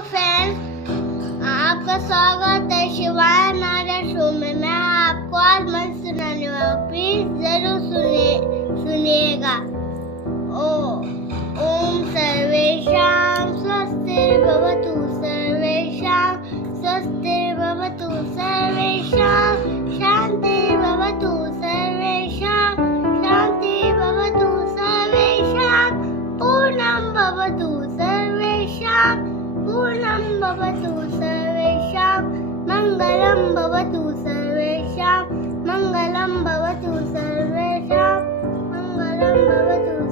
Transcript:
Friends, आपका स्वागत है शिवाय नारा शो में। मैं आपको आज मंत्र सुनाने वाला हूँ, प्लीज जरूर सुनिएगा। ओम सर्वेषां स्वस्तिर्भवतु, सर्वेषां स्वस्तिर्भवतु, सर्वेषां शान्तिर्भवतु, सर्वेषां शान्तिर्भवतु, सर्वेषां पूर्णं भवतु, सर्वेषां पूर्णं भवतु, सर्वेषां मङ्गलं भवतु, सर्वेषां मङ्गलं भवतु, सर्वेषां मङ्गलं भवतु।